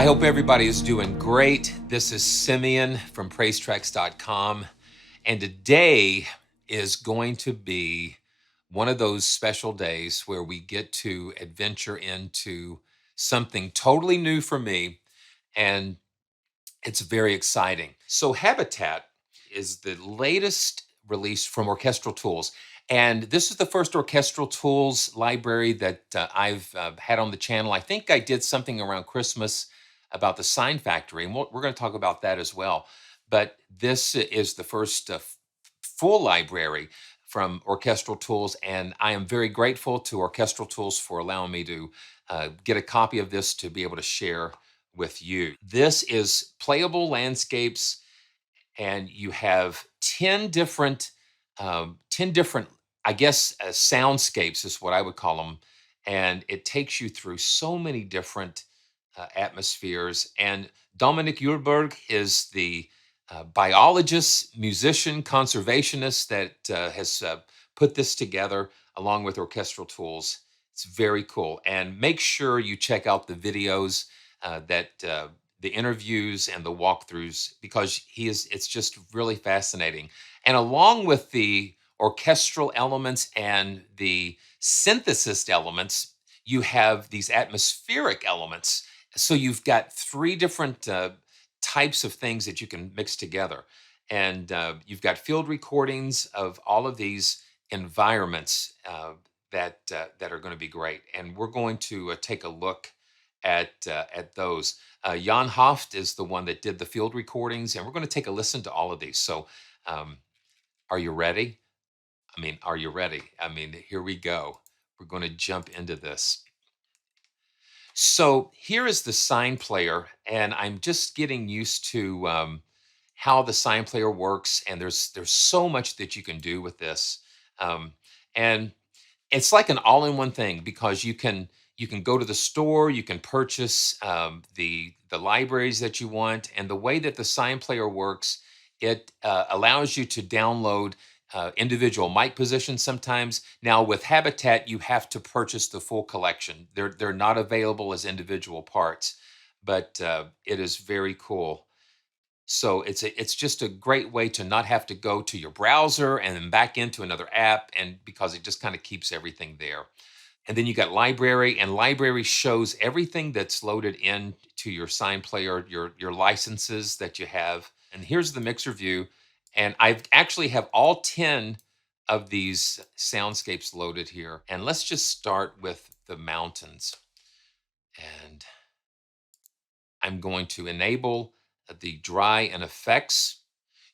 I hope everybody is doing great. This is Simeon from PraiseTracks.com, and today is going to be one of those special days where we get to adventure into something totally new for me, and it's very exciting. So Habitat is the latest release from Orchestral Tools. And this is the first Orchestral Tools library that I've had on the channel. I think I did something around Christmas about the SINE Factory, and we're going to talk about that as well. But this is the first full library from Orchestral Tools, and I am very grateful to Orchestral Tools for allowing me to get a copy of this to be able to share with you. This is playable landscapes, and you have 10 different, I guess, soundscapes is what I would call them. And it takes you through so many different atmospheres. And Dominik Eulberg is the biologist, musician, conservationist that has put this together along with Orchestral Tools. It's very cool. And make sure you check out the videos the interviews and the walkthroughs, because it's just really fascinating. And along with the orchestral elements and the synthesis elements, you have these atmospheric elements. So you've got three different types of things that you can mix together. And you've got field recordings of all of these environments that are going to be great. And we're going to take a look at those. Jan Hoft is the one that did the field recordings, and we're going to take a listen to all of these. So are you ready? Are you ready? Here we go. We're going to jump into this. So here is the SINE player, and I'm just getting used to how the SINE player works, and there's so much that you can do with this. And it's like an all-in-one thing, because you can go to the store, you can purchase the libraries that you want, and the way that the SINE player works, it allows you to download individual mic positions sometimes. Now with Habitat, you have to purchase the full collection. They're not available as individual parts, but it is very cool. So it's just a great way to not have to go to your browser and then back into another app, and because it just kind of keeps everything there. And then you got library, and library shows everything that's loaded into your SINE player, your licenses that you have. And here's the mixer view. And I actually have all 10 of these soundscapes loaded here. And let's just start with the mountains. And I'm going to enable the dry and effects.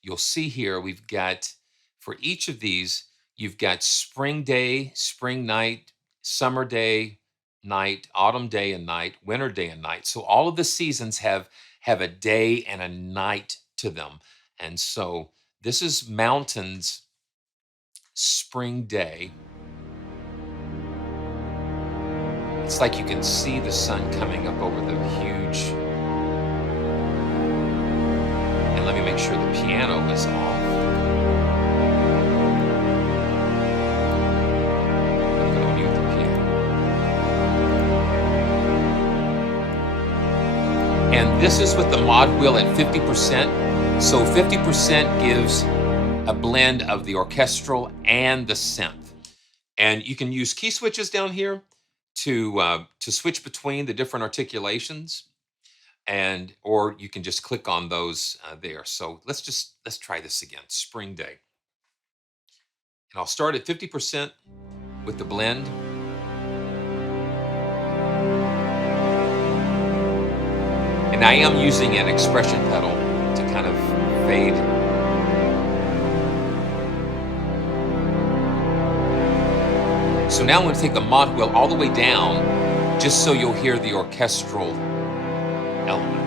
You'll see here we've got, for each of these, you've got spring day, spring night, summer day, night, autumn day and night, winter day and night. So all of the seasons have a day and a night to them. And so this is mountains, spring day. It's like you can see the sun coming up over the huge. And let me make sure the piano is off. I'm going to mute the piano. And this is with the mod wheel at 50%. So 50% gives a blend of the orchestral and the synth. And you can use key switches down here to switch between the different articulations, or you can just click on those there. So let's try this again. Spring day. And I'll start at 50% with the blend. And I am using an expression pedal to kind of fade. So now I'm going to take the mod wheel all the way down, just so you'll hear the orchestral element.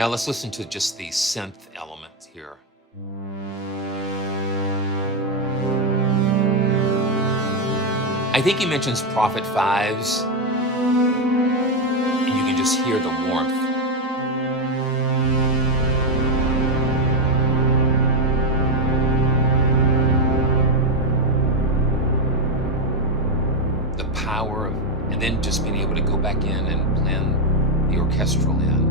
Now let's listen to just the synth element here. I think he mentions Prophet Fives, and you can just hear the warmth. The power of, and then just being able to go back in and blend the orchestral in.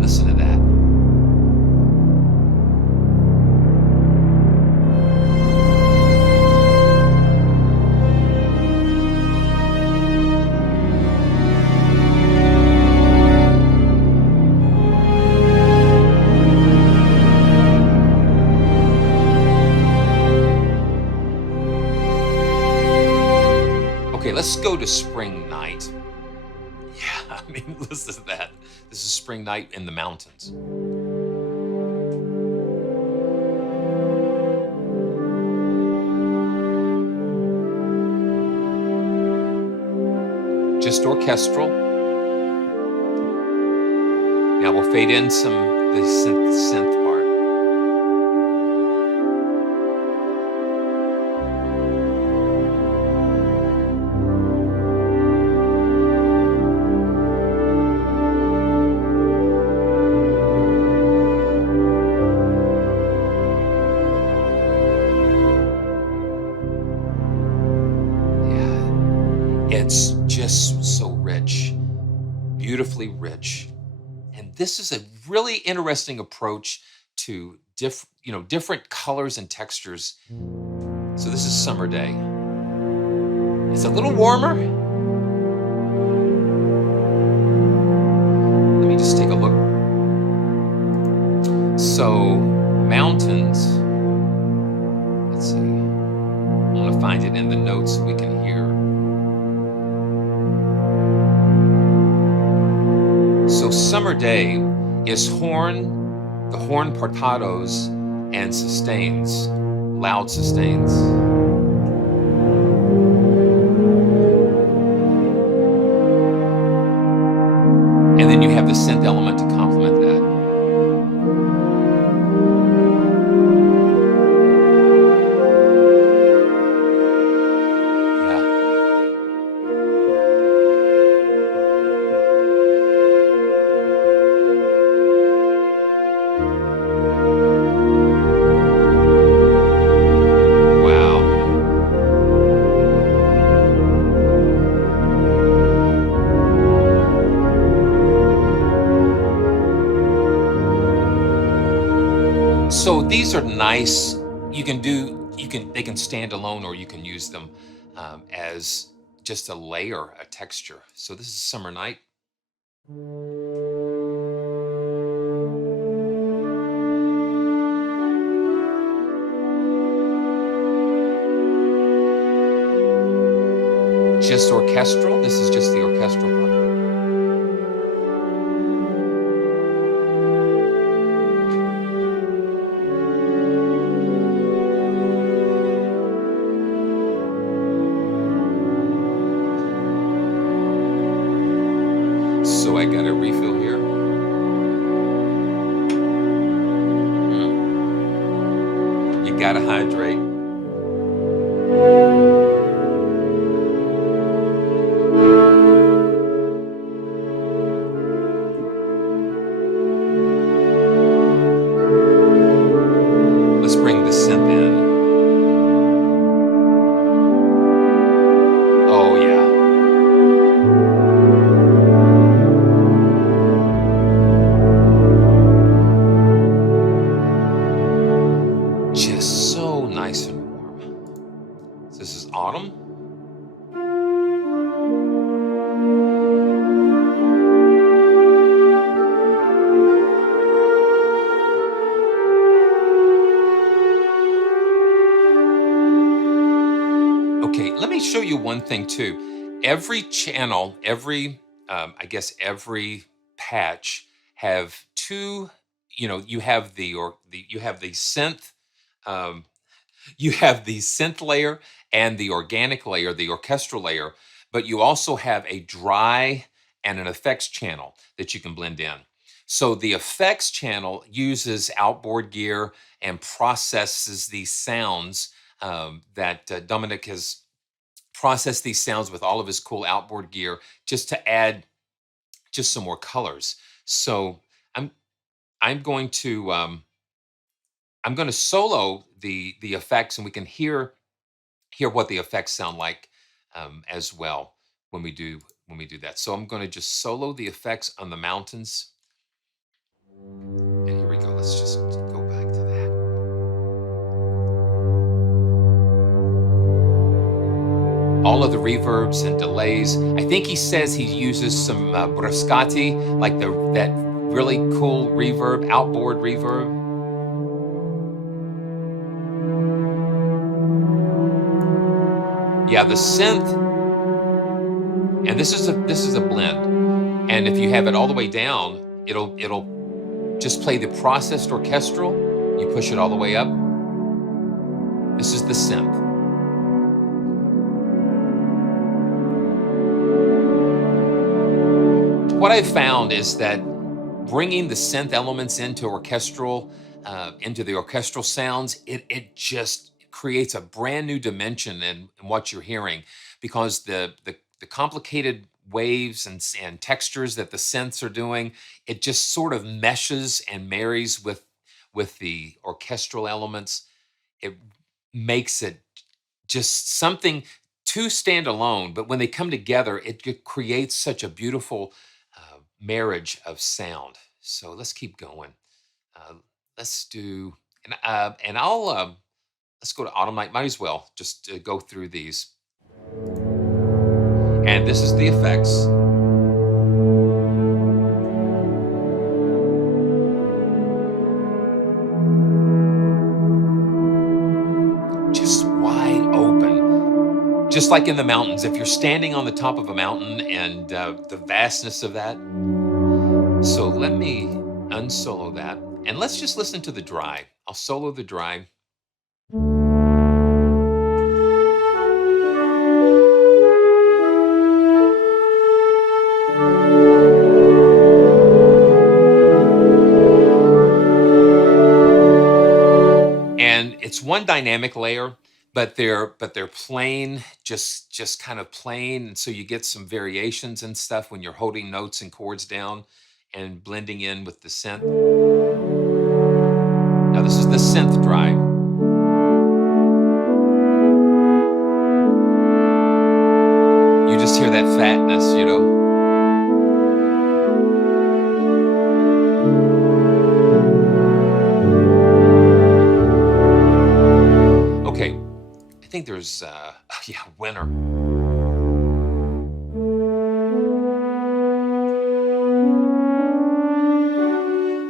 Listen to that. Okay, let's go to Spring Night. Yeah, I mean, listen to that. This is Spring Night in the mountains. Just orchestral. Now we'll fade in the synth part. It's just so rich, beautifully rich. And this is a really interesting approach to different colors and textures. So this is Summer Day. It's a little warmer. Let me just take a look. So mountains, let's see. I want to find it in the notes so we can hear. So Summer Day is the horn portados and sustains, loud sustains. And then you have the synth element to complement that. So these are nice. They can stand alone, or you can use them as just a layer, a texture. So this is Summer Night. Just orchestral. This is just the orchestral part. So I got a refill here. You gotta hydrate. Let's bring the synth in. Oh yeah. Just so nice and warm. So this is autumn. Okay, let me show you one thing too. Every channel, every patch have two. You have the synth. You have the synth layer and the organic layer, the orchestral layer, but you also have a dry and an effects channel that you can blend in. So the effects channel uses outboard gear and processes these sounds that Dominik has processed these sounds with all of his cool outboard gear just to add just some more colors. So I'm I'm going to I'm going to solo the effects, and we can hear what the effects sound like as well when we do that. So I'm going to just solo the effects on the mountains. And here we go. Let's just go back to that. All of the reverbs and delays. I think he says he uses some bruscati, like that really cool reverb, outboard reverb. Yeah, the synth, and this is a blend. And if you have it all the way down, it'll just play the processed orchestral. You push it all the way up. This is the synth. What I've found is that bringing the synth elements into into the orchestral sounds, it just creates a brand new dimension in what you're hearing, because the complicated waves and textures that the synths are doing, it just sort of meshes and marries with the orchestral elements. It makes it just something to stand alone, but when they come together, it creates such a beautiful marriage of sound. So let's keep going. Uh, let's do, and I'll let's go to autumn night. Might as well just go through these. And this is the effects. Just wide open, just like in the mountains. If you're standing on the top of a mountain and the vastness of that. So let me unsolo that, and let's just listen to the dry. I'll solo the dry. And it's one dynamic layer, but they're plain, just kind of plain, and so you get some variations and stuff when you're holding notes and chords down and blending in with the synth. Now this is the synth dry. You just hear that fatness, you know. Okay, I think there's yeah, winter.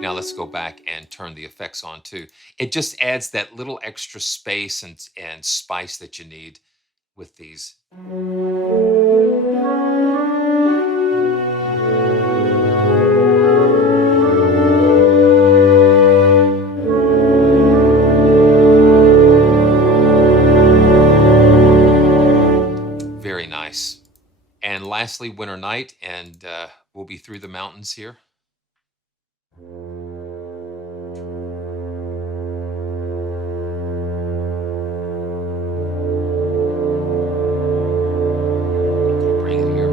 Now let's go back and turn the effects on too. It just adds that little extra space and spice that you need with these. Very nice. And lastly, winter night, and we'll be through the mountains here. Bring it here.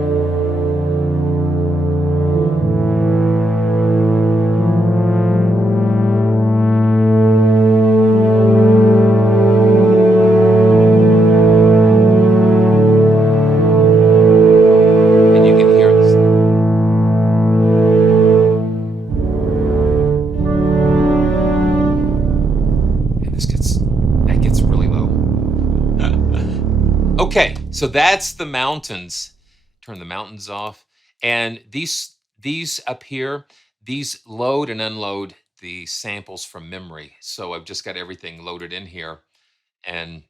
And you can hear this. And that gets really low. Okay, so that's the mountains. Turn the mountains off. And these up here, these load and unload the samples from memory. So I've just got everything loaded in here. And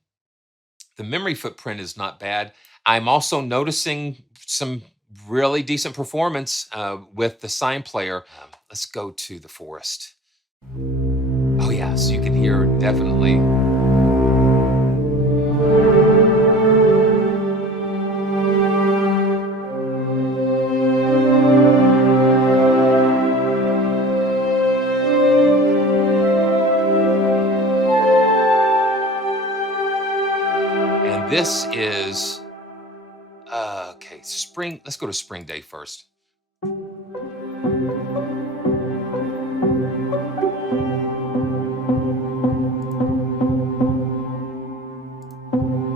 the memory footprint is not bad. I'm also noticing some really decent performance with the SINE player. Let's go to the forest. Oh yeah, so you can hear definitely. this is, okay, spring. Let's go to Spring Day first.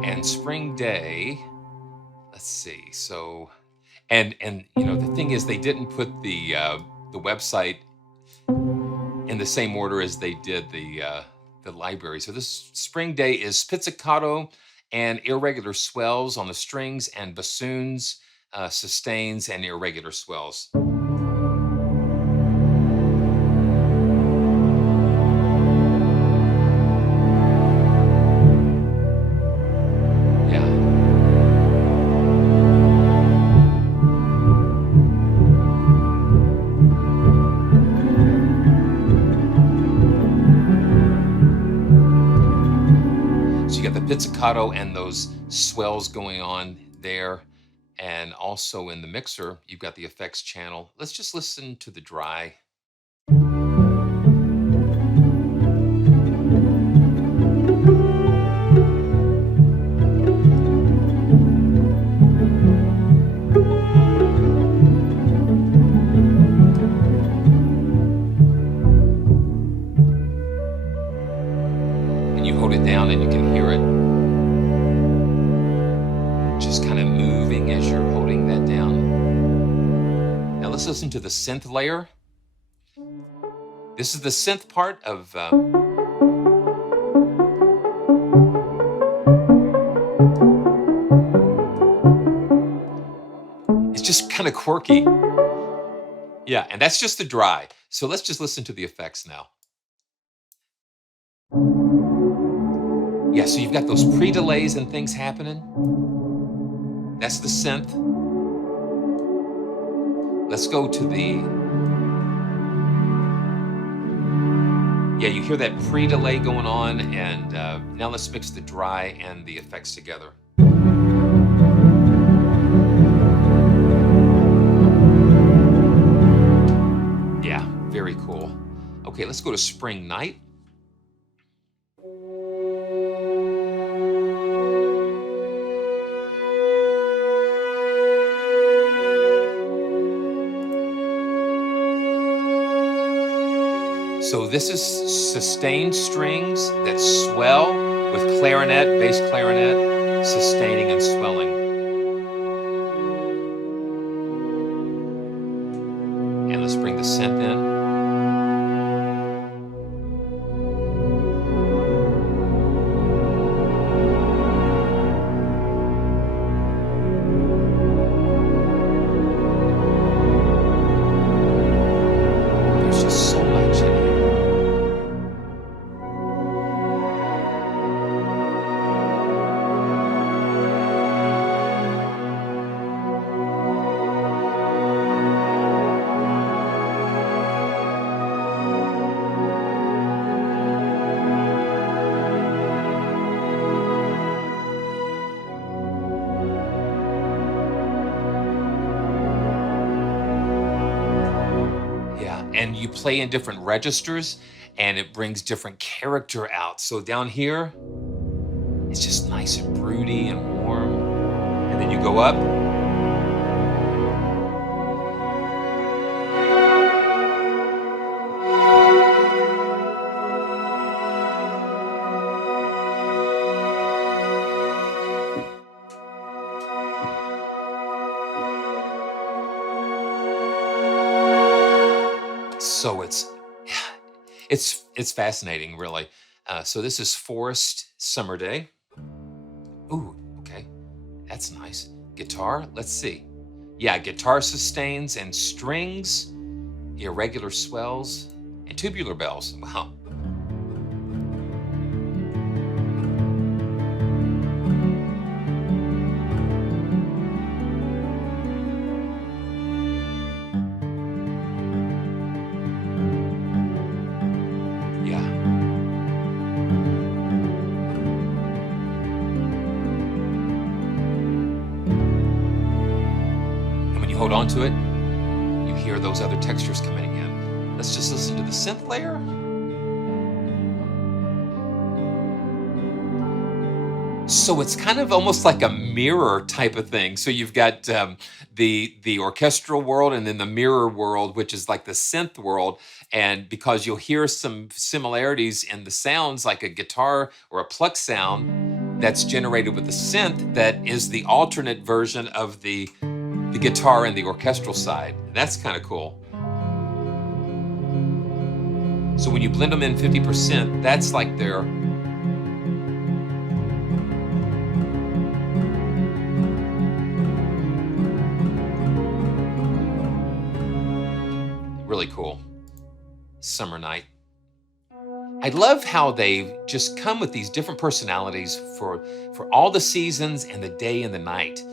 And Spring Day, let's see. So, and you know, the thing is, they didn't put the website in the same order as they did the library. So this Spring Day is pizzicato and irregular swells on the strings, and bassoons, sustains, and irregular swells. Pizzicato and those swells going on there, and also in the mixer you've got the effects channel. Let's just listen to the dry. And you hold it down and you can hear it just kind of moving as you're holding that down. Now let's listen to the synth layer. This is the synth part of it's just kind of quirky. Yeah, and that's just the dry. So let's just listen to the effects now. Yeah, so you've got those pre-delays and things happening. That's the synth. Let's go to the, yeah, you hear that pre-delay going on, and now let's mix the dry and the effects together. Yeah, very cool. Okay, let's go to Spring Night. So this is sustained strings that swell with clarinet, bass clarinet, sustaining and swelling. And let's bring the synth in. There's just so much in here. And you play in different registers, and it brings different character out. So down here, it's just nice and broody and warm. And then you go up. So it's fascinating, really. So this is Forest Summer Day. Ooh, okay, that's nice. Guitar, let's see. Yeah, guitar sustains and strings, irregular swells, and tubular bells. Wow. Hold on to it, you hear those other textures coming in. Let's just listen to the synth layer. So it's kind of almost like a mirror type of thing. So you've got the orchestral world and then the mirror world, which is like the synth world. And because you'll hear some similarities in the sounds, like a guitar or a pluck sound that's generated with the synth, that is the alternate version of the guitar and the orchestral side. That's kind of cool. So when you blend them in 50%, that's like their really cool summer night. I love how they just come with these different personalities for all the seasons and the day and the night.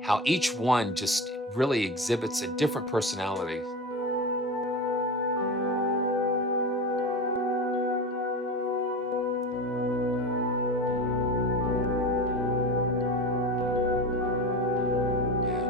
How each one just really exhibits a different personality. Yeah.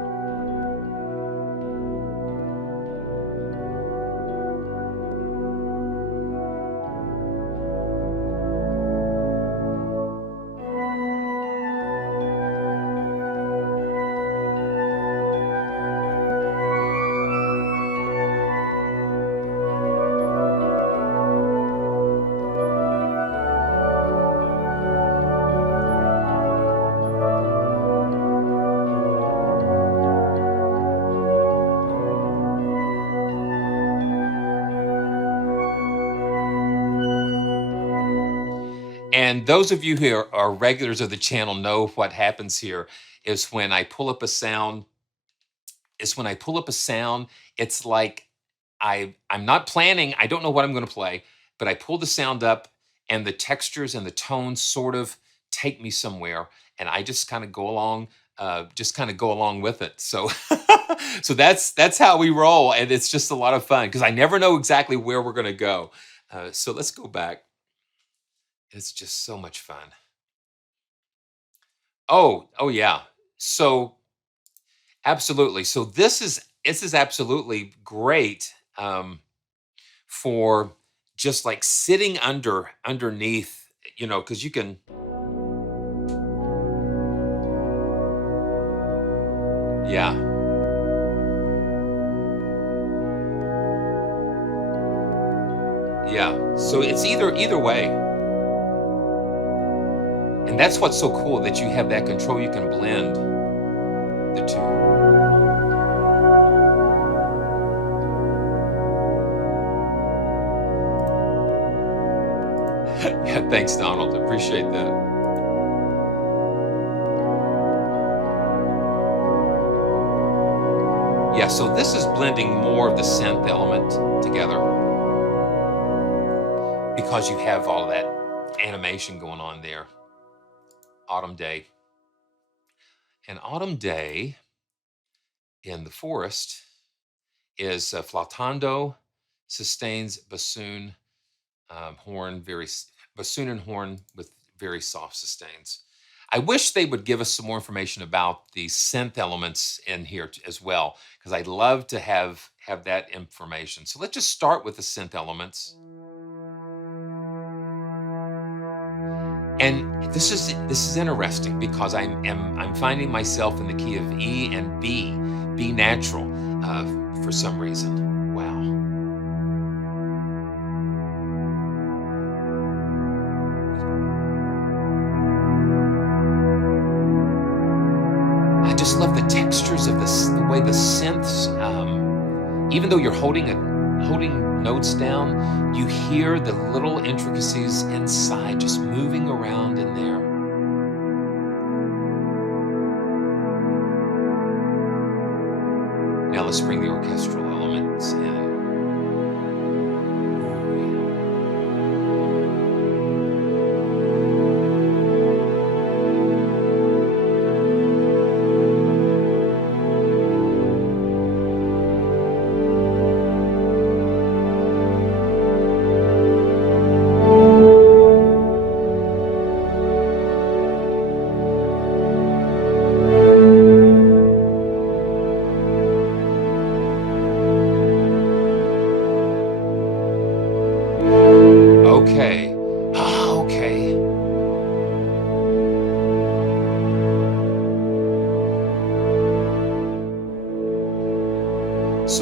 And those of you who are regulars of the channel know what happens here is when I pull up a sound, it's like I'm not planning, I don't know what I'm going to play, but I pull the sound up and the textures and the tones sort of take me somewhere and I just kind of go along with it. So so that's how we roll, and it's just a lot of fun because I never know exactly where we're going to go. So let's go back. It's just so much fun. Oh yeah. So absolutely. So this is absolutely great for just like sitting underneath, because you can, yeah, yeah. So it's either way, and that's what's so cool that you have that control. You can blend the two. Yeah, thanks, Donald. Appreciate that. Yeah, so this is blending more of the synth element together because you have all of that animation going on there. Autumn Day. An autumn day in the forest is flautando, sustains, bassoon, horn, bassoon and horn with very soft sustains. I wish they would give us some more information about the synth elements in here as well, because I'd love to have that information. So let's just start with the synth elements. And this is interesting because I'm finding myself in the key of E and B natural, for some reason. Wow. I just love the textures of the way the synths, even though you're holding notes down, you hear the little intricacies inside just moving around in there. Now let's bring the orchestral elements in.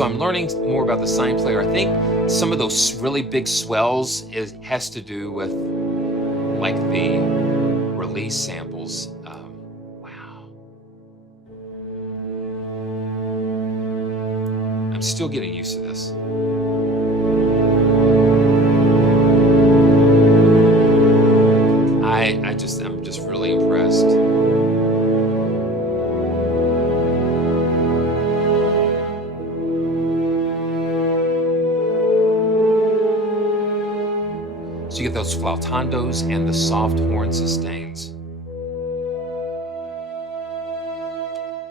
I'm learning more about the SINE player. I think some of those really big swells has to do with like the release samples. Wow. I'm still getting used to this. I'm just really impressed. So you get those flautandos and the soft horn sustains.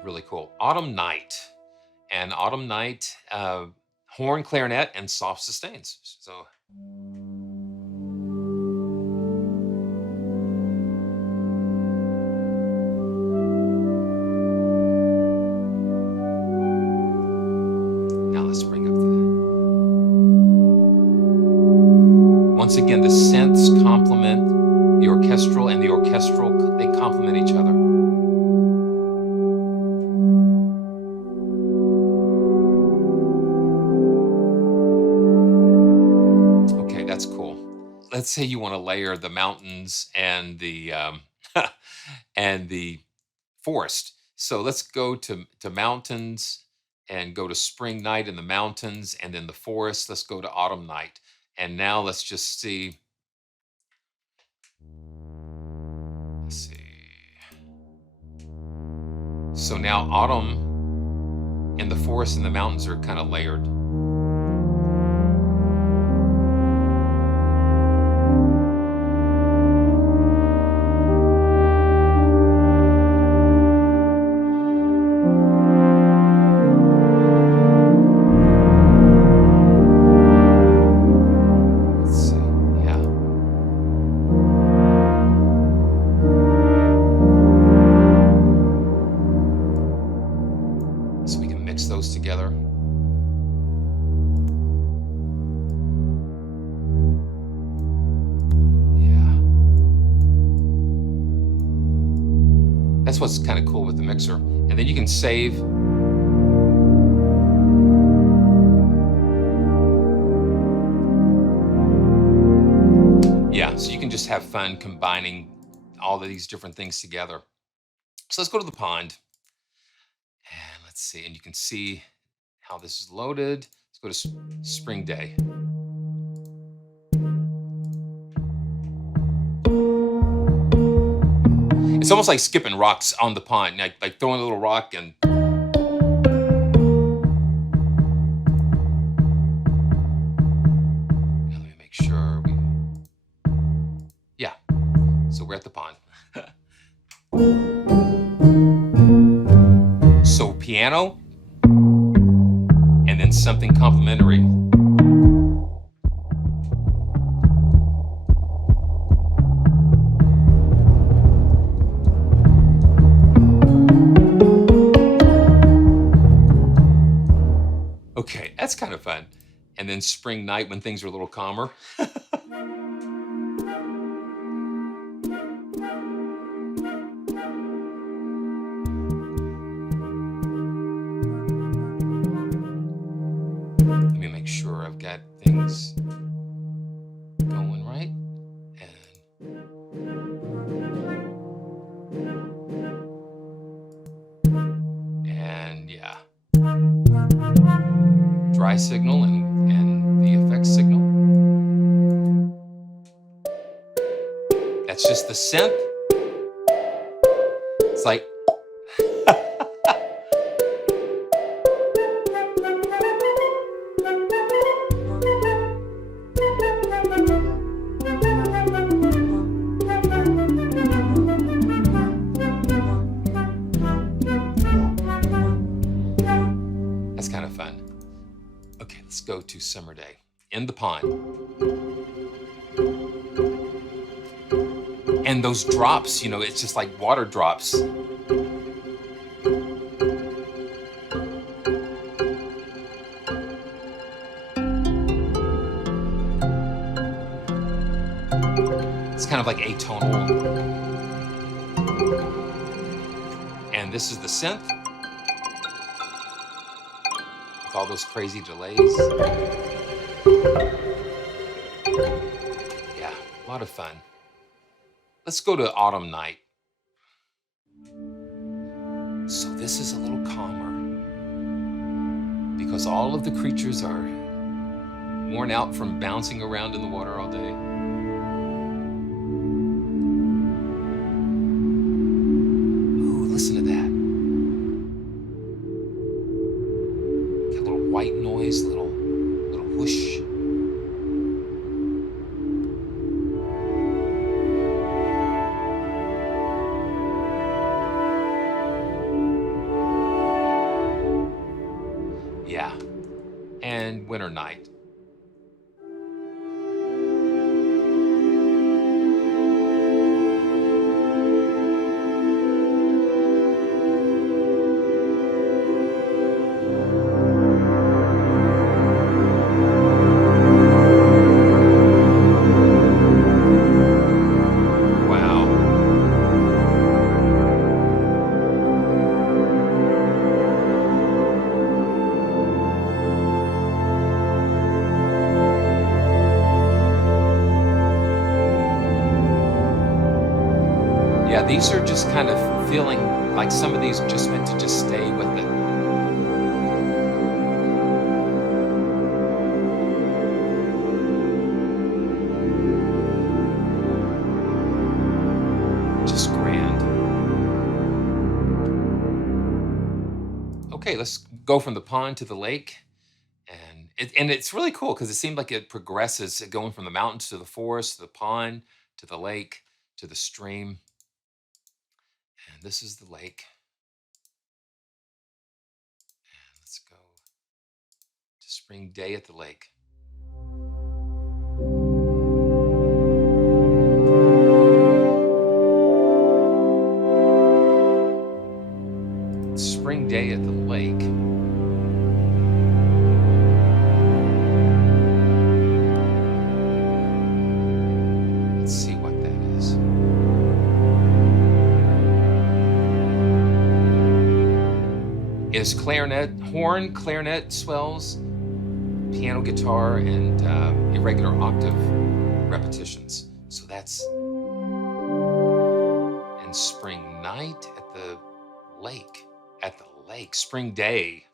Really cool. Autumn Night. And Autumn Night, horn, clarinet, and soft sustains. So. Now let's bring up once again, the synths complement the orchestral, and the orchestral, they complement each other. Okay, that's cool. Let's say you want to layer the mountains and the and the forest. So let's go to mountains and go to spring night in the mountains, and then the forest. Let's go to autumn night. And now let's just see. Let's see. So now autumn and the forest and the mountains are kind of layered. Those together. Yeah. That's what's kind of cool with the mixer. And then you can save. Yeah, so you can just have fun combining all of these different things together. So let's go to the pond. And let's see, and you can see how this is loaded. Let's go to Spring Day. It's almost like skipping rocks on the pond, like throwing a little rock and. Now let me make sure yeah, so we're at the pond. So piano, and then something complementary. Okay, that's kind of fun. And then spring night when things are a little calmer. Let me make sure I've got things going right. And yeah. Dry signal and the effects signal. That's just the synth. It's like that's kind of fun. Okay, let's go to Summer Day in the pond. And those drops, you know, it's just like water drops. It's kind of like atonal. And this is the synth. with all those crazy delays. Yeah, a lot of fun. Let's go to Autumn Night. So this is a little calmer because all of the creatures are worn out from bouncing around in the water all day. Ooh, listen to that. Got a little white noise, little whoosh. Yeah, and Winter Night. Wow. Yeah, these are just kind of feeling like some of these are just meant to just stay with it. Just grand. Okay, let's go from the pond to the lake. And it's really cool because it seemed like it progresses, going from the mountains to the forest, to the pond, to the lake, to the stream. And this is the lake. And let's go to spring day at the lake. Spring day at the lake. Let's see what that is. Is clarinet, horn, clarinet swells, piano, guitar, and irregular octave repetitions. So that's in spring night at the lake. At the lake, spring day.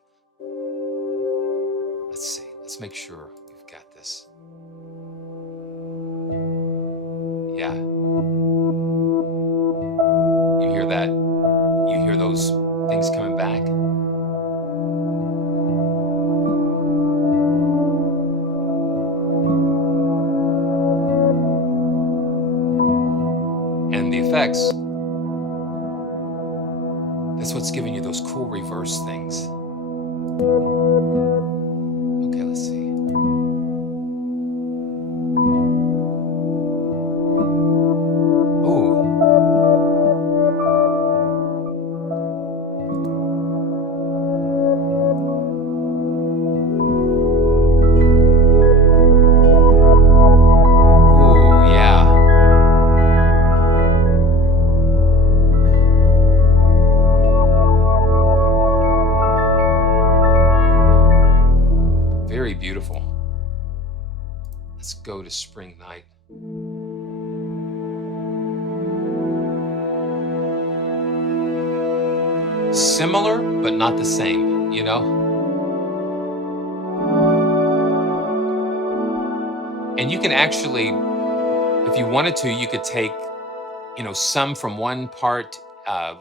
Let's see. Let's make sure we've got this. Yeah. You hear that? You hear those things coming back? And the effects. That's what's giving you those cool reverse things. Okay, let's see. Ooh. Ooh, yeah. Very beautiful. Let's go to spring night. Similar, but not the same, you know? And you can actually, if you wanted to, you could take, some from one part,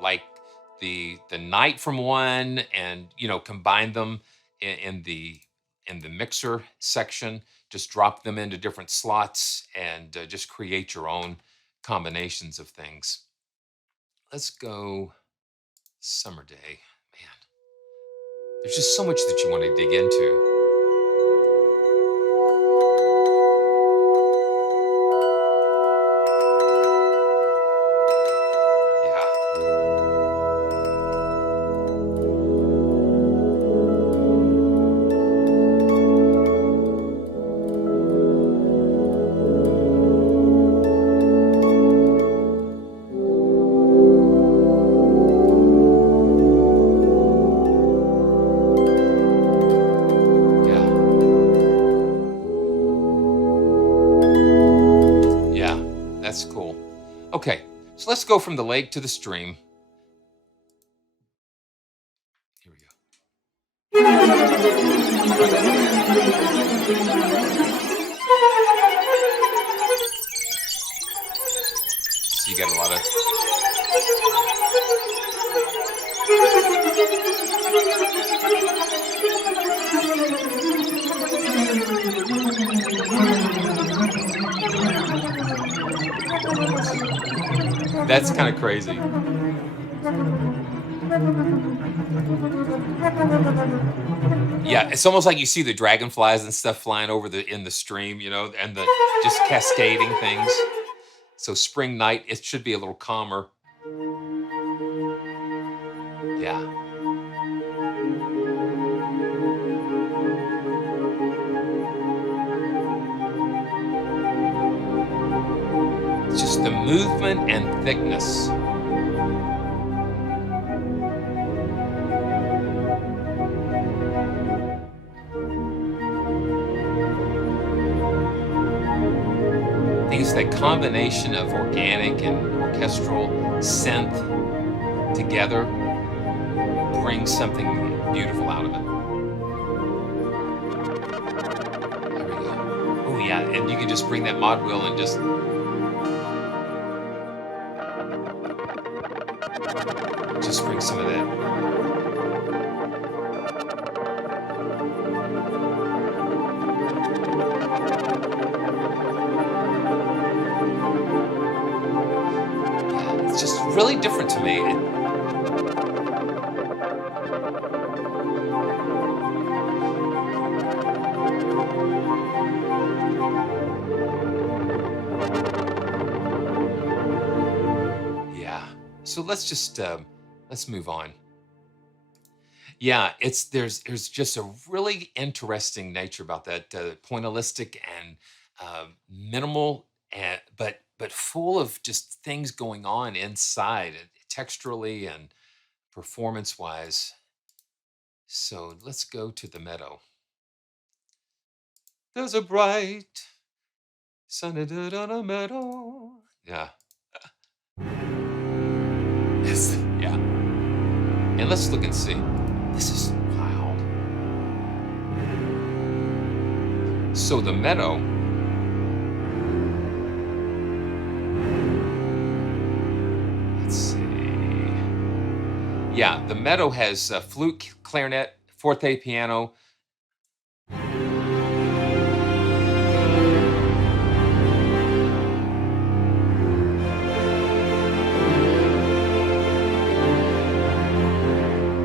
like the night from one, and combine them in the mixer section. Just drop them into different slots and just create your own combinations of things. Let's go summer day. Man, there's just so much that you want to dig into. That's cool. Okay, so let's go from the lake to the stream. Here we go. So you got a lot of... That's kind of crazy. Yeah, it's almost like you see the dragonflies and stuff flying over in the stream, you know, and the just cascading things. So spring night, it should be a little calmer. Yeah. It's just the movement and thickness. I think it's that combination of organic and orchestral synth together brings something beautiful out of it. There we go. Oh yeah, and you can just bring that mod wheel and just bring some of that. Yeah, it's just really different to me. Yeah. So let's just let's move on. Yeah, there's just a really interesting nature about that, pointillistic and minimal, and but full of just things going on inside, texturally and performance wise. So let's go to the meadow. There's a bright sunny day on a meadow. Yeah. Yes. Yeah. And let's look and see. This is wow. So the meadow. Let's see. Yeah, the meadow has flute, clarinet, forte piano.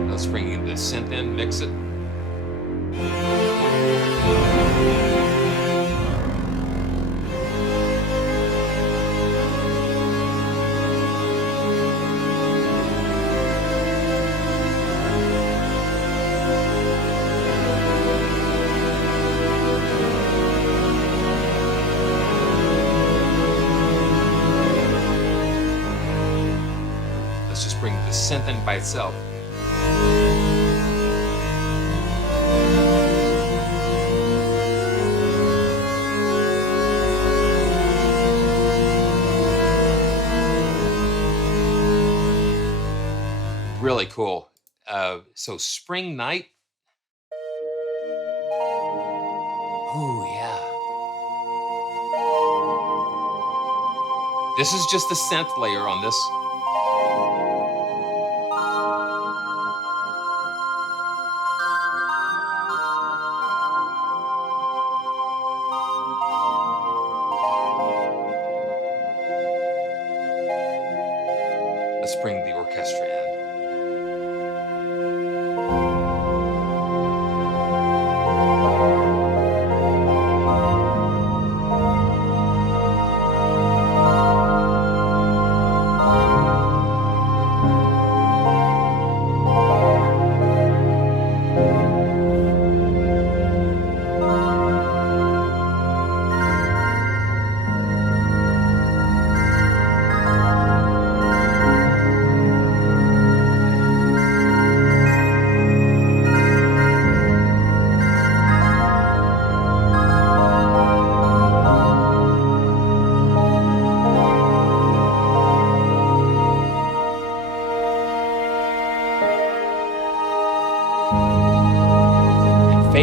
Let's bring in the synth in, mix it. Let's just bring the synth in by itself. Really cool. So spring night. Oh yeah. This is just the synth layer on this. Let's bring the orchestra in.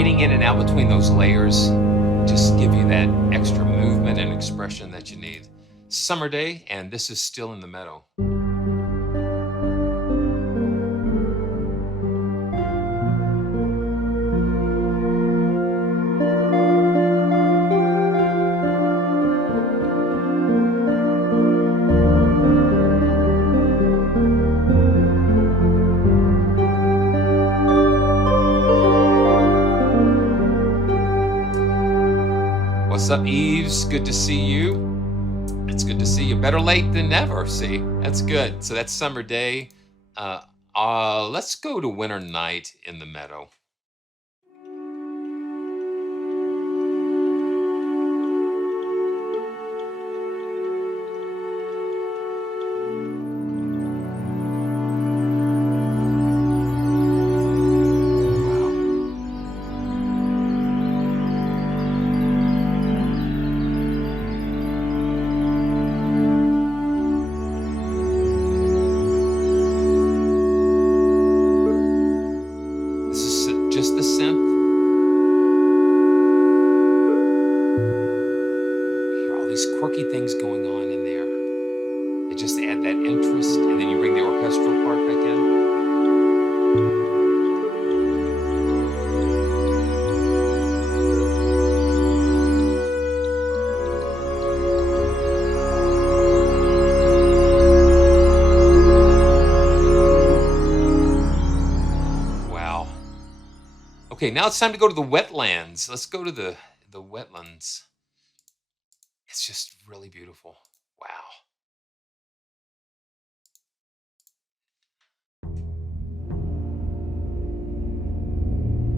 fading in and out between those layers just give you that extra movement and expression that you need. Summer day, and this is Still in the Meadow. What's up, Eves? Good to see you. It's good to see you. Better late than never. See, that's good. So that's Summer Day. Let's go to Winter Night in the Meadow. Just the synth. Hear all these quirky things going on in there. They just add that interest, and then you bring the orchestral part back in. Okay, now it's time to go to the wetlands. Let's go to the wetlands. It's just really beautiful. Wow.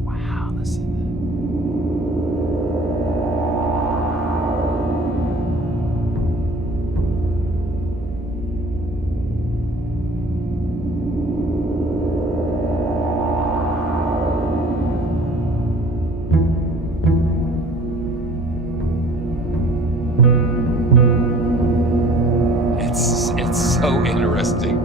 Wow, listen. It's so interesting.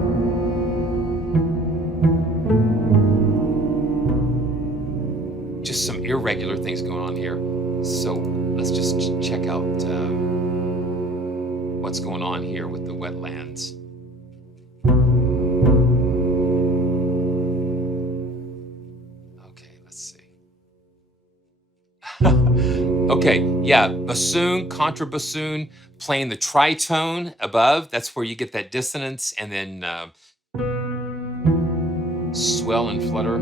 Just some irregular things going on here. So let's just check out what's going on here with the wetlands. Okay, let's see. Okay, yeah, bassoon, contrabassoon, playing the tritone above. That's where you get that dissonance, and then swell and flutter.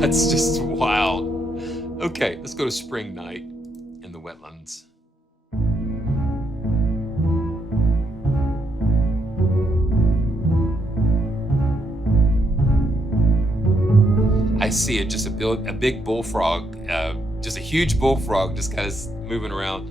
That's just wild. Okay, let's go to Spring Night in the wetlands. I see it, just a big bullfrog, just a huge bullfrog just kind of moving around.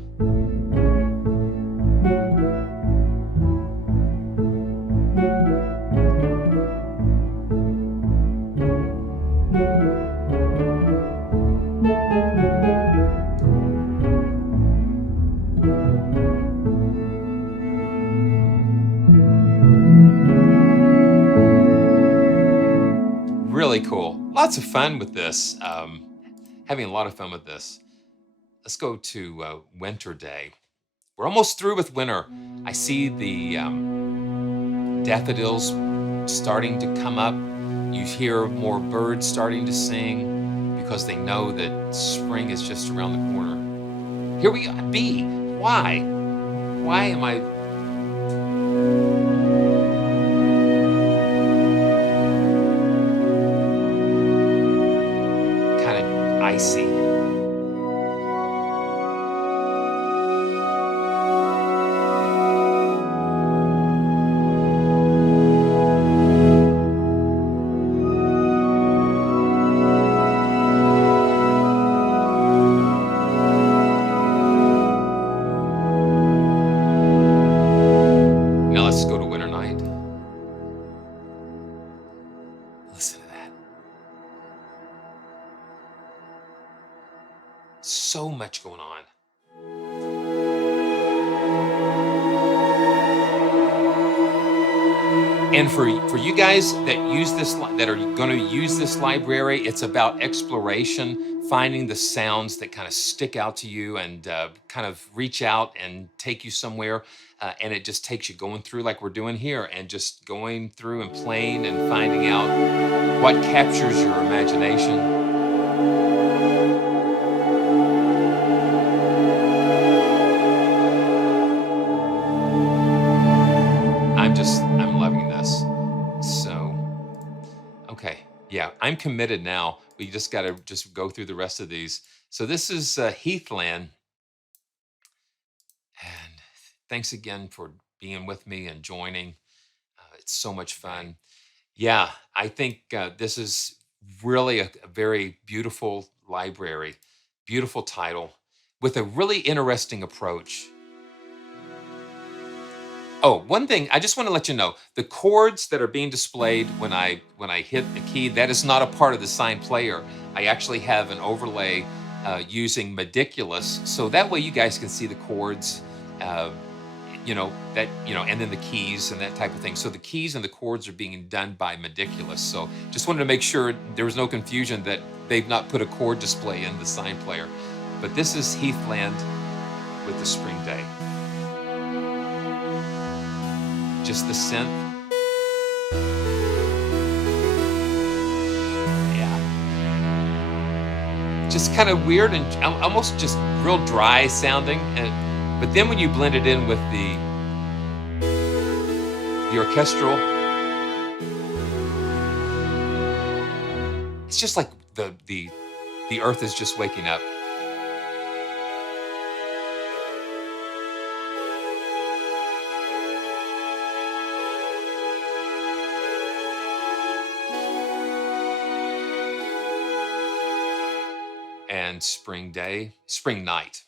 Really cool. Lots of fun with this. Having a lot of fun with this. Let's go to Winter Day. We're almost through with winter. I see the daffodils starting to come up. You hear more birds starting to sing because they know that spring is just around the corner. Here we are. B. Why? Why am I... icy. Now let's go to Winter Night. Listen to that. So much going on. And for you guys that use this, that are going to use this library, it's about exploration, finding the sounds that kind of stick out to you and kind of reach out and take you somewhere. And it just takes you going through like we're doing here and just going through and playing and finding out what captures your imagination. I'm loving this. So, okay. Yeah, I'm committed now. We just got to just go through the rest of these. So this is Heathland. And thanks again for being with me and joining. It's so much fun. Yeah, I think this is really a very beautiful library, beautiful title with a really interesting approach. Oh, one thing I just want to let you know, the chords that are being displayed when I hit the key, that is not a part of the SINE player. I actually have an overlay using Meticulous, so that way you guys can see the chords, you know, and then the keys and that type of thing. So the keys and the chords are being done by Meticulous. So just wanted to make sure there was no confusion that they've not put a chord display in the SINE player. But this is Heathland with the Spring Day. Just the synth. Yeah. Just kind of weird and almost just real dry sounding. But then when you blend it in with the orchestral, it's just like the earth is just waking up. And spring day, spring night.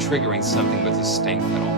Triggering something with a stink pedal.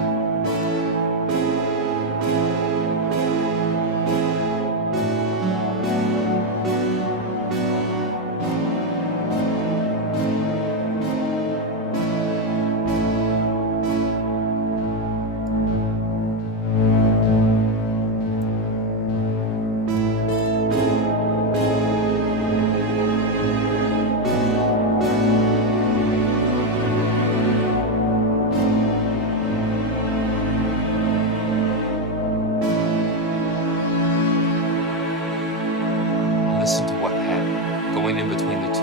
Listen to what happened going in between the two.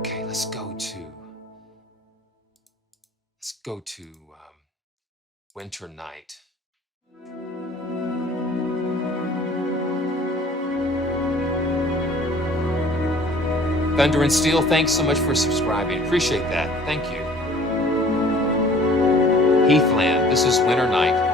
Okay, let's go to Winter Night. Thunder and Steel, thanks so much for subscribing. Appreciate that. Thank you. Heathland, this is Winter Night.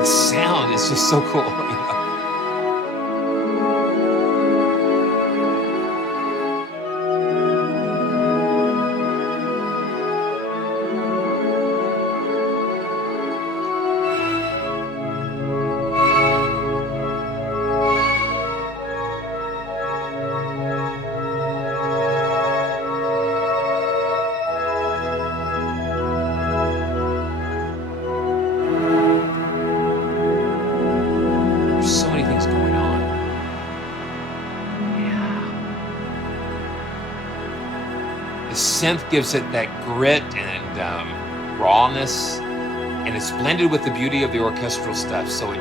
The sound is just so cool, you know. The synth gives it that grit and rawness, and it's blended with the beauty of the orchestral stuff. So it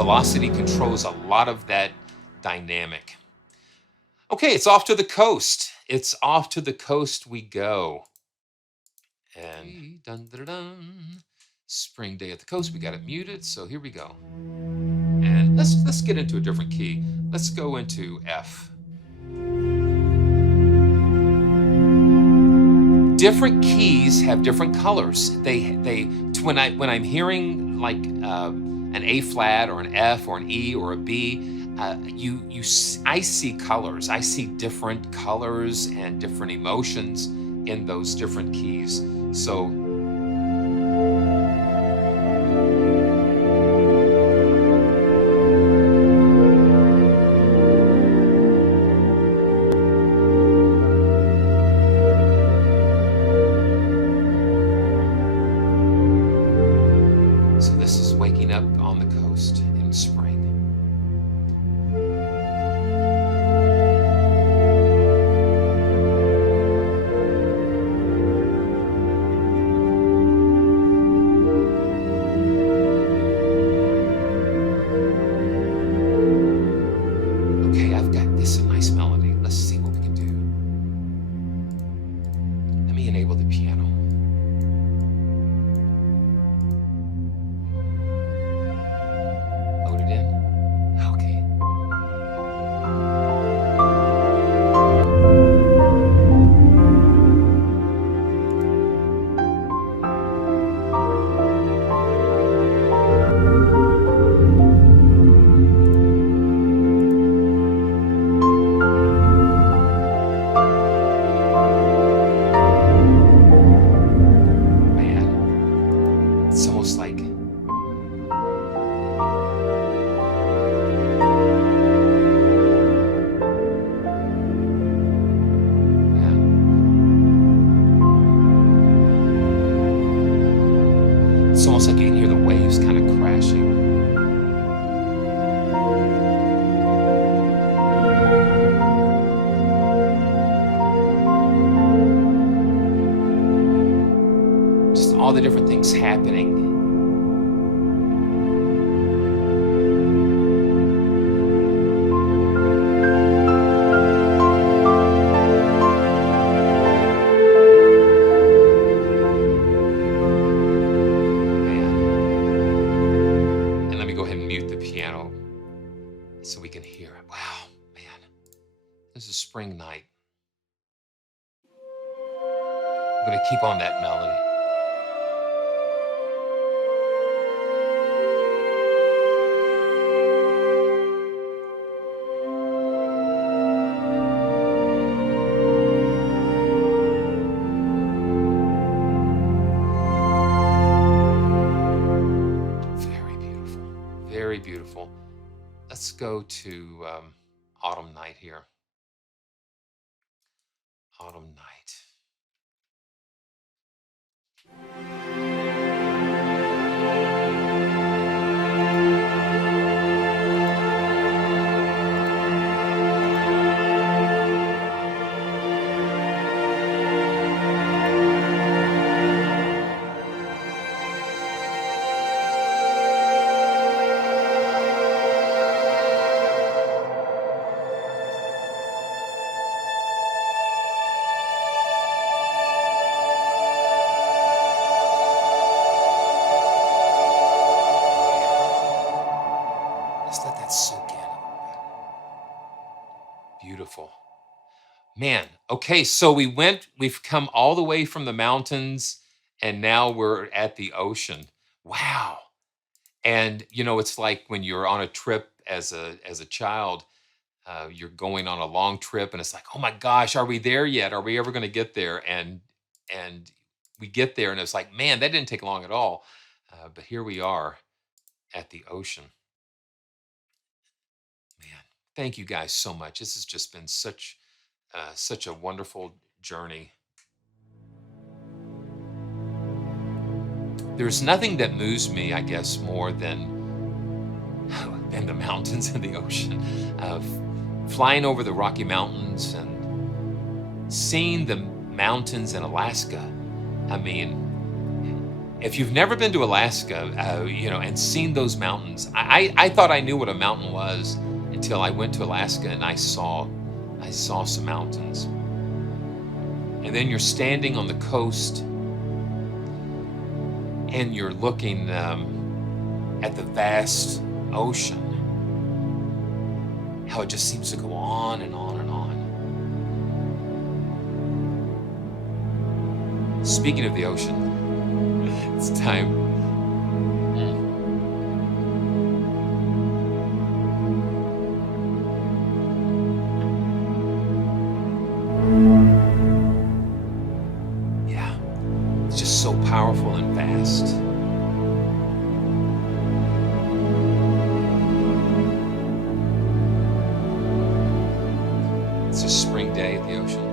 velocity controls a lot of that dynamic. Okay, it's off to the coast. It's off to the coast we go. And dun, dun, dun, spring day at the coast. We got it muted, so here we go. And let's get into a different key. Let's go into F. Different keys have different colors. When I'm hearing like an A flat or an F or an E or a B, I see colors. I see different colors and different emotions in those different keys. So this is waking up on the coast in spring. It's almost like you can hear the waves kind of crashing. Just all the different things happening. So we can hear it. Wow, man, this is spring night. I'm going to keep on that melody. Very beautiful, very beautiful. Let's go to Autumn Night here. Autumn Night. Just let that soak in. Beautiful. Man, okay, so we've come all the way from the mountains and now we're at the ocean. Wow. And you know, it's like when you're on a trip as a child, you're going on a long trip and it's like, oh my gosh, are we there yet? Are we ever going to get there? And we get there and it's like, man, that didn't take long at all. But here we are at the ocean. Man, thank you guys so much. This has just been such a wonderful journey. There's nothing that moves me, I guess, more than the mountains and the ocean. Flying over the Rocky Mountains and seeing the mountains in Alaska. I mean, If you've never been to Alaska, and seen those mountains, I thought I knew what a mountain was until I went to Alaska and I saw some mountains. And then you're standing on the coast and you're looking at the vast ocean, how it just seems to go on and on and on. Speaking of the ocean, it's time. Yeah, it's just so powerful and vast. It's a spring day at the ocean.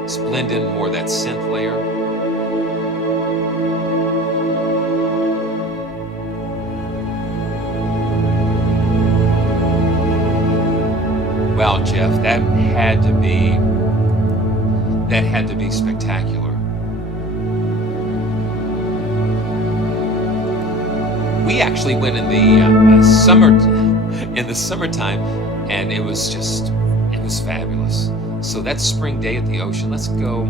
Let's blend in more of that synth layer. Well, Jeff, that had to be spectacular. We actually went in the summertime, and it was fabulous. So that's spring day at the ocean. Let's go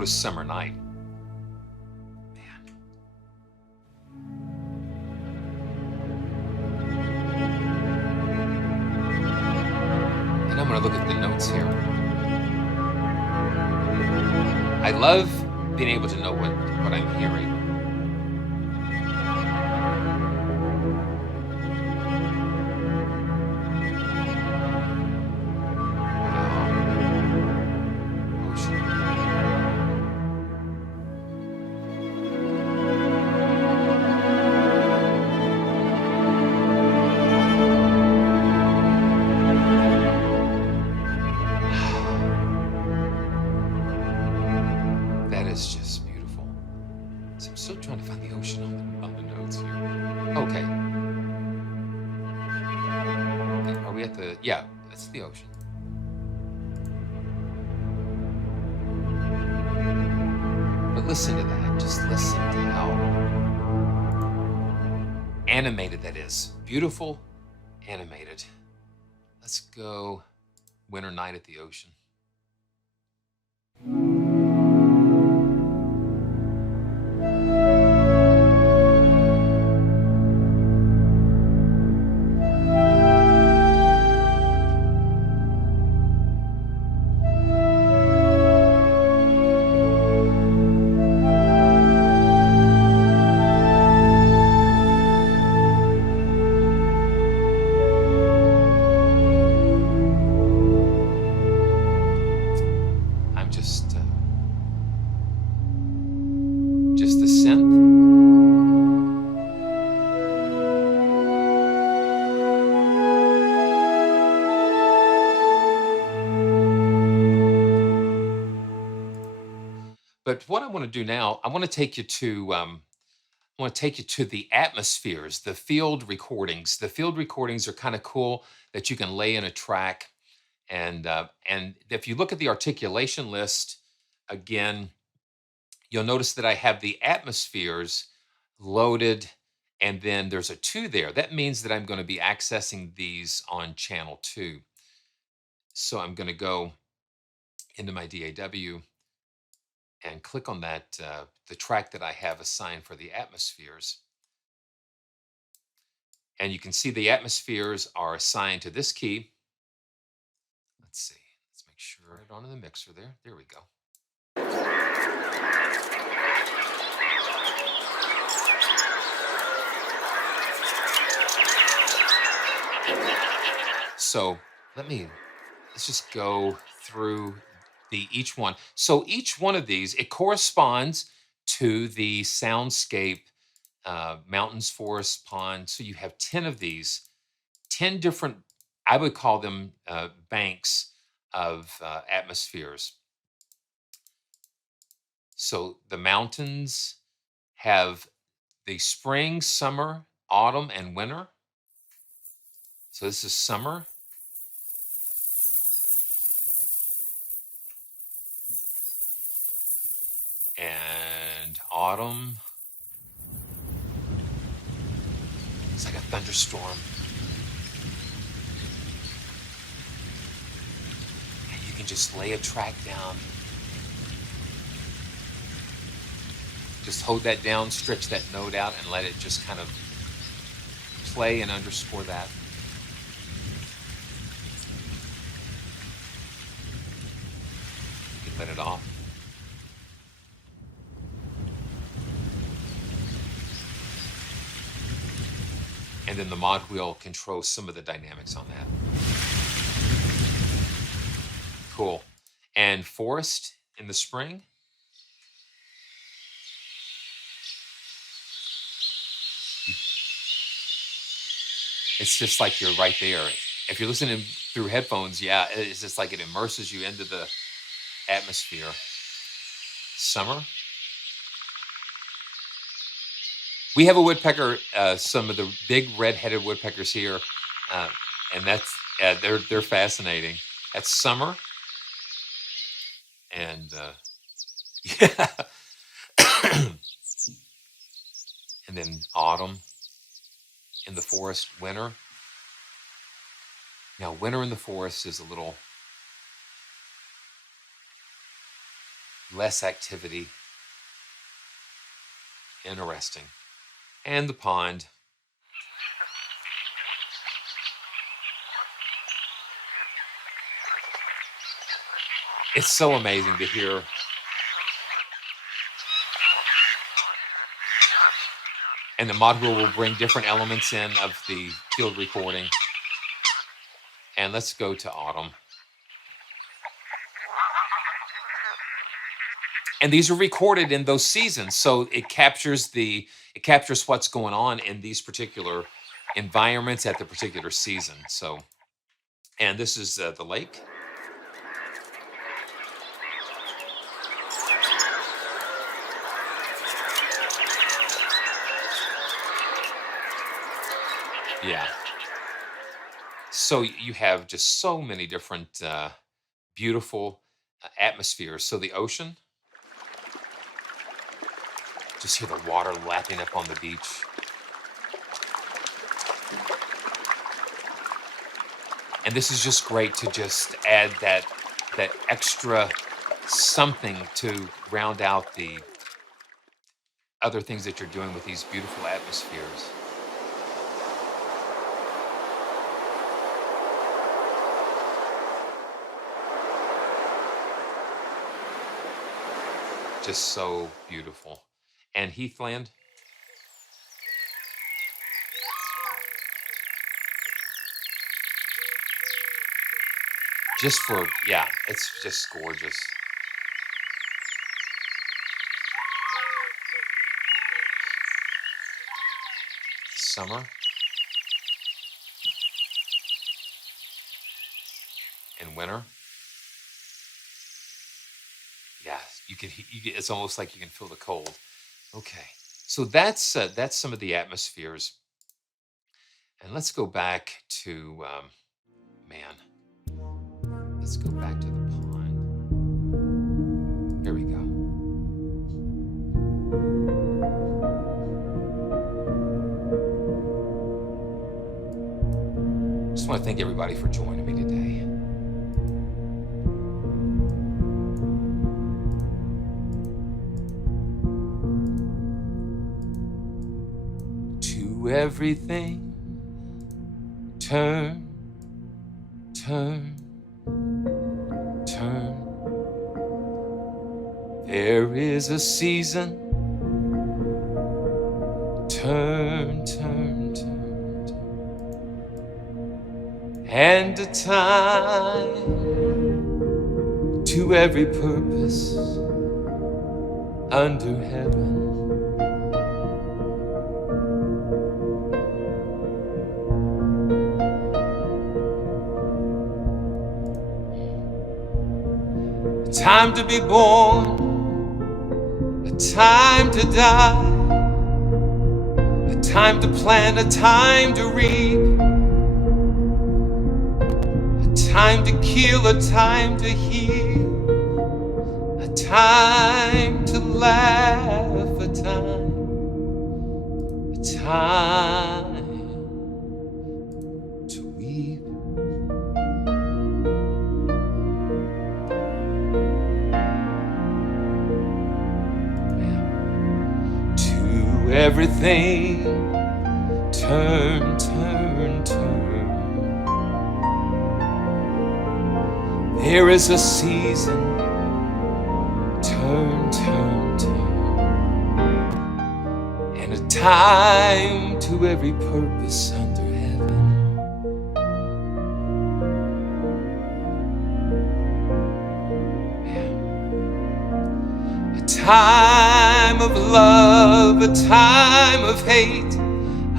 to summer night. And I'm going to look at the notes here. I love being able to know what I'm hearing. Yeah, that's the ocean. But listen to that. Just listen to how animated that is. Beautiful, animated. Let's go winter night at the ocean. Just the synth. But what I want to do now, I want to take you to the atmospheres, the field recordings. The field recordings are kind of cool that you can lay in a track, and if you look at the articulation list again, you'll notice that I have the atmospheres loaded, and then there's a 2 there. That means that I'm going to be accessing these on channel 2. So I'm going to go into my DAW and click on that, the track that I have assigned for the atmospheres. And you can see the atmospheres are assigned to this key. Let's see. Let's make sure it's on in the mixer there. There we go. So let's just go through each one. So each one of these, it corresponds to the soundscape, mountains, forests, ponds. So you have 10 of these, 10 different, I would call them banks of atmospheres. So the mountains have the spring, summer, autumn, and winter. So this is summer. and autumn. It's like a thunderstorm. And you can just lay a track down. Just hold that down, stretch that note out, and let it just kind of play and underscore that. You can let it off. And then the mod wheel controls some of the dynamics on that. Cool. And forest in the spring. It's just like you're right there. If you're listening through headphones, yeah, it's just like it immerses you into the atmosphere. Summer. We have a woodpecker, some of the big red-headed woodpeckers here, and that's they're fascinating. That's summer, and yeah, and then autumn in the forest, winter. Now, winter in the forest is a little less activity. Interesting. And the pond. It's so amazing to hear. And the mod wheel will bring different elements in of the field recording. And let's go to autumn. And these are recorded in those seasons, so it captures what's going on in these particular environments at the particular season. So, and this is the lake. Yeah. So you have just so many different beautiful atmospheres. So the ocean. Just hear the water lapping up on the beach. And this is just great to just add that extra something to round out the other things that you're doing with these beautiful atmospheres. Just so beautiful. And Heathland. Just for, yeah, it's just gorgeous. Summer. And winter. Yeah, it's almost like you can feel the cold. Okay, so that's some of the atmospheres. And let's go back to, let's go back to the pond. Here we go. Just want to thank everybody for joining me today. To everything, turn, turn, turn. There is a season. Turn, turn, turn, turn. And a time to every purpose under heaven. A time to be born, a time to die, a time to plant, a time to reap, a time to kill, a time to heal, a time to laugh, a time to weep. To everything, turn, turn, turn. There is a season, turn, turn, turn. And a time to every purpose under heaven. A time of love, a time of hate,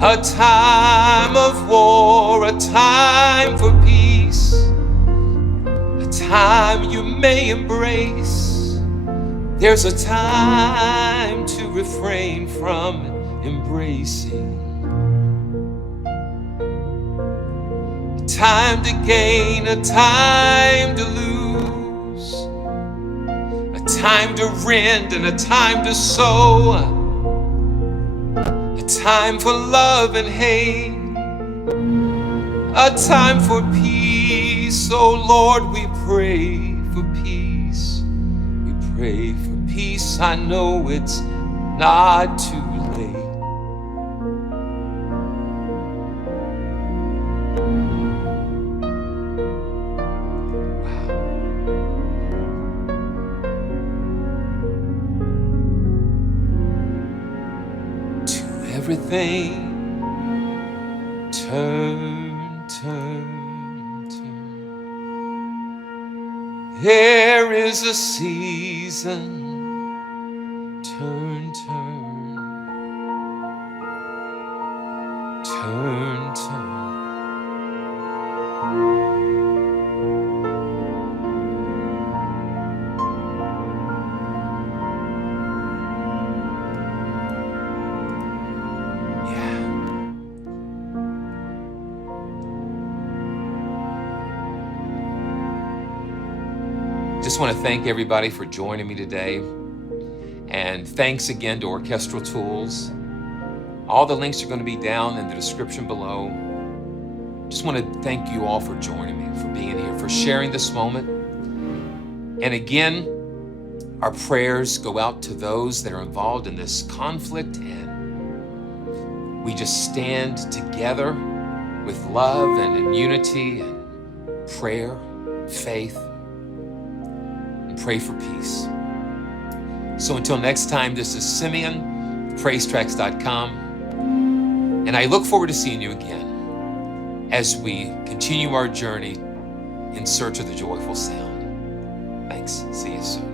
a time of war, a time for peace, a time you may embrace. There's a time to refrain from embracing, a time to gain, a time to lose, a time to rend and a time to sow, a time for love and hate, a time for peace. Oh Lord, we pray for peace. We pray for peace. I know it's not too late. Wow. To everything, turn, turn, turn. There is a season, turn, turn, turn, turn. Yeah. Just want to thank everybody for joining me today. And thanks again to Orchestral Tools. All the links are going to be down in the description below. Just want to thank you all for joining me, for being here, for sharing this moment. And again, our prayers go out to those that are involved in this conflict, and we just stand together with love and in unity and prayer, faith, and pray for peace. So until next time, this is Simeon, PraiseTracks.com, and I look forward to seeing you again as we continue our journey in search of the joyful sound. Thanks. See you soon.